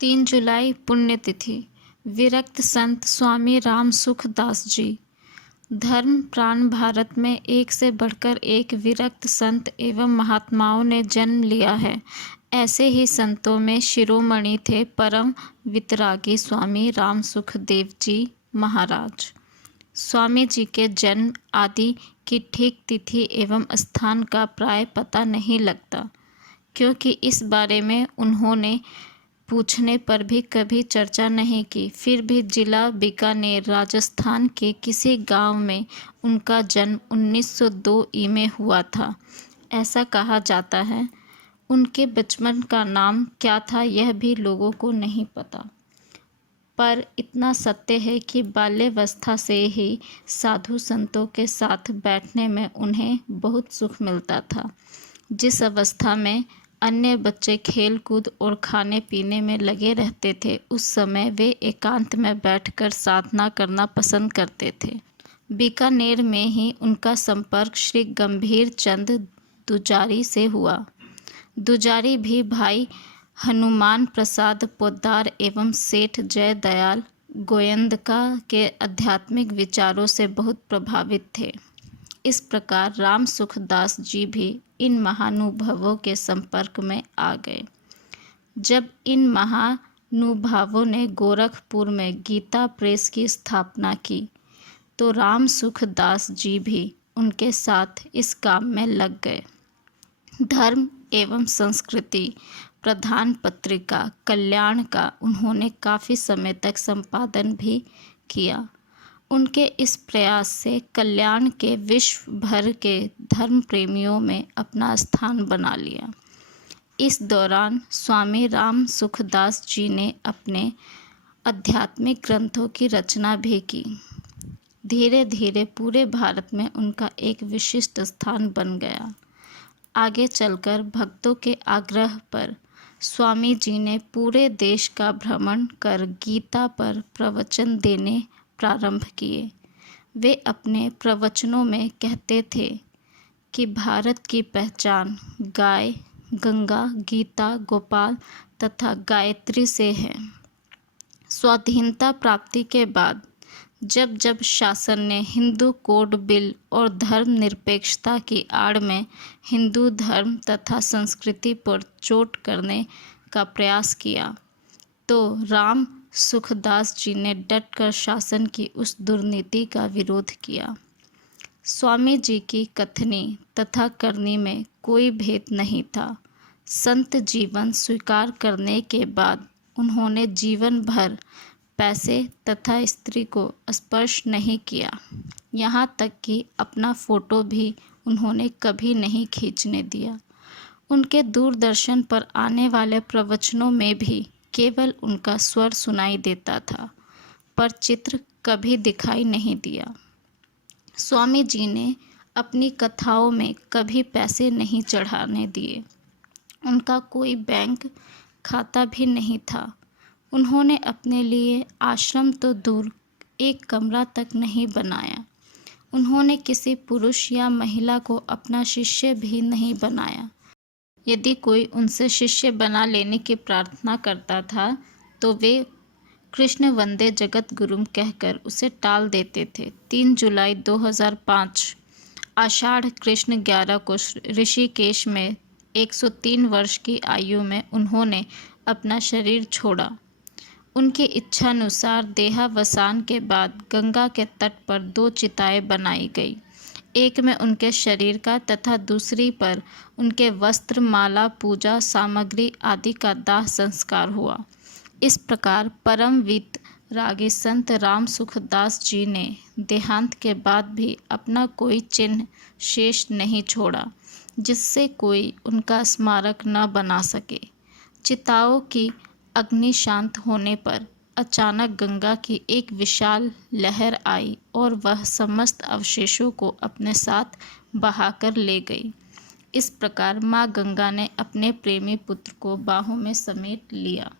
3 जुलाई पुण्यतिथि। विरक्त संत स्वामी राम सुखदास जी। धर्म प्राण भारत में एक से बढ़कर एक विरक्त संत एवं महात्माओं ने जन्म लिया है। ऐसे ही संतों में शिरोमणि थे परम वितरागी स्वामी राम सुखदेव जी महाराज। स्वामी जी के जन्म आदि की ठीक तिथि एवं स्थान का प्राय पता नहीं लगता, क्योंकि इस बारे में उन्होंने पूछने पर भी कभी चर्चा नहीं की। फिर भी जिला बीकानेर राजस्थान के किसी गांव में उनका जन्म 1902 में हुआ था, ऐसा कहा जाता है। उनके बचपन का नाम क्या था यह भी लोगों को नहीं पता, पर इतना सत्य है कि बाल्यावस्था से ही साधु संतों के साथ बैठने में उन्हें बहुत सुख मिलता था। जिस अवस्था में अन्य बच्चे खेल कूद और खाने पीने में लगे रहते थे, उस समय वे एकांत में बैठकर साधना करना पसंद करते थे। बीकानेर में ही उनका संपर्क श्री गंभीर चंद दुजारी से हुआ। दुजारी भी भाई हनुमान प्रसाद पोद्दार एवं सेठ जय दयाल गोयंदका के आध्यात्मिक विचारों से बहुत प्रभावित थे। इस प्रकार राम सुखदास जी भी इन महानुभावों के संपर्क में आ गए। जब इन महानुभावों ने गोरखपुर में गीता प्रेस की स्थापना की, तो राम सुखदास जी भी उनके साथ इस काम में लग गए। धर्म एवं संस्कृति प्रधान पत्रिका कल्याण का उन्होंने काफ़ी समय तक संपादन भी किया। उनके इस प्रयास से कल्याण के विश्व भर के धर्म प्रेमियों में अपना स्थान बना लिया। इस दौरान स्वामी राम सुखदास जी ने अपने आध्यात्मिक ग्रंथों की रचना भी की। धीरे धीरे पूरे भारत में उनका एक विशिष्ट स्थान बन गया। आगे चलकर भक्तों के आग्रह पर स्वामी जी ने पूरे देश का भ्रमण कर गीता पर प्रवचन देने प्रारंभ किए। वे अपने प्रवचनों में कहते थे कि भारत की पहचान गाय, गंगा, गीता, गोपाल तथा गायत्री से है। स्वाधीनता प्राप्ति के बाद जब जब शासन ने हिंदू कोड बिल और धर्मनिरपेक्षता की आड़ में हिंदू धर्म तथा संस्कृति पर चोट करने का प्रयास किया, तो राम सुखदास जी ने डटकर शासन की उस दुर्नीति का विरोध किया। स्वामी जी की कथनी तथा करनी में कोई भेद नहीं था। संत जीवन स्वीकार करने के बाद उन्होंने जीवन भर पैसे तथा स्त्री को स्पर्श नहीं किया। यहाँ तक कि अपना फोटो भी उन्होंने कभी नहीं खींचने दिया। उनके दूरदर्शन पर आने वाले प्रवचनों में भी केवल उनका स्वर सुनाई देता था, पर चित्र कभी दिखाई नहीं दिया। स्वामी जी ने अपनी कथाओं में कभी पैसे नहीं चढ़ाने दिए। उनका कोई बैंक खाता भी नहीं था। उन्होंने अपने लिए आश्रम तो दूर एक कमरा तक नहीं बनाया। उन्होंने किसी पुरुष या महिला को अपना शिष्य भी नहीं बनाया। यदि कोई उनसे शिष्य बना लेने की प्रार्थना करता था, तो वे कृष्ण वंदे जगत गुरुम कहकर उसे टाल देते थे। 3 जुलाई 2005 आषाढ़ कृष्ण 11 को ऋषिकेश में 103 वर्ष की आयु में उन्होंने अपना शरीर छोड़ा। उनकी इच्छानुसार देहावसान के बाद गंगा के तट पर 2 चिताएं बनाई गई। एक में उनके शरीर का तथा दूसरी पर उनके वस्त्र, माला, पूजा सामग्री आदि का दाह संस्कार हुआ। इस प्रकार परमवीत रागी संत राम सुखदास जी ने देहांत के बाद भी अपना कोई चिन्ह शेष नहीं छोड़ा, जिससे कोई उनका स्मारक न बना सके। चिताओं की अग्नि शांत होने पर अचानक गंगा की एक विशाल लहर आई और वह समस्त अवशेषों को अपने साथ बहाकर ले गई। इस प्रकार माँ गंगा ने अपने प्रेमी पुत्र को बाहों में समेट लिया।